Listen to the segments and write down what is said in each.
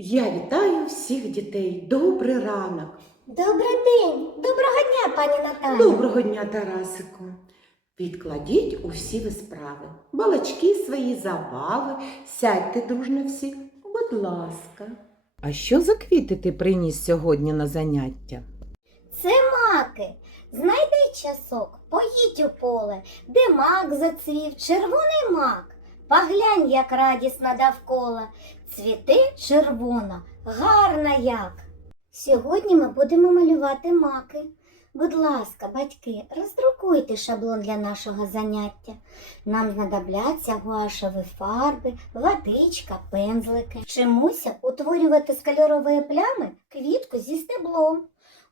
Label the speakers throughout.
Speaker 1: Я вітаю всіх дітей. Добрий ранок.
Speaker 2: Добрий день, доброго дня, пані Наталі.
Speaker 1: Доброго дня, Тарасику. Підкладіть усі ви справи, балачки свої, забави, сядьте дружно всі, будь ласка. А що за квіти ти приніс сьогодні на заняття?
Speaker 2: Це маки. Знайди часок, поїдь у поле, де мак зацвів, червоний мак. Поглянь, як радісно довкола. Цвіте червона, гарна як. Сьогодні ми будемо малювати маки. Будь ласка, батьки, роздрукуйте шаблон для нашого заняття. Нам знадобляться гуашеві фарби, водичка, пензлики. Вчимося утворювати з кольорової плями квітку зі стеблом.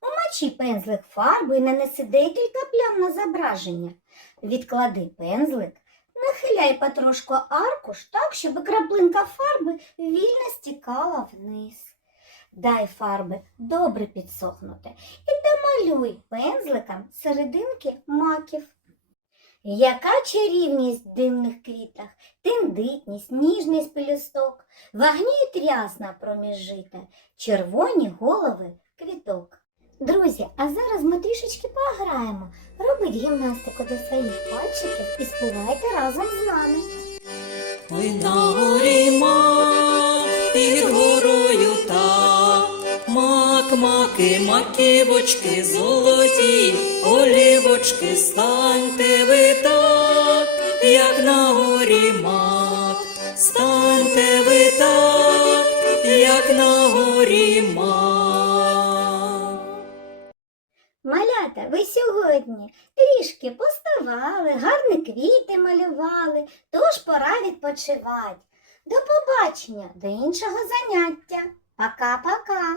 Speaker 2: Умочи пензлик фарбу і нанеси декілька плям на зображення. Відклади пензлик, нахиляй потрошку аркуш так, щоб краплинка фарби вільно стікала вниз. Дай фарби добре підсохнути і домалюй пензликом серединки маків. Яка чарівність в дивних квітах, тендитність, ніжність пелюсток, вогні й трясна проміж жита, червоні голови квіток. Друзі, а зараз ми трішечки пограємо. Робіть гімнастику до своїх пальчиків і співайте разом з нами.
Speaker 3: Ой на горі мак, під горою так, мак, маки, маківочки, золоті, олівочки, станьте ви так, як на горі мак, станьте ви так,
Speaker 2: Малята, ви сьогодні трішки поставали, гарні квіти малювали, тож пора відпочивати. До побачення, до іншого заняття. Пока-пока.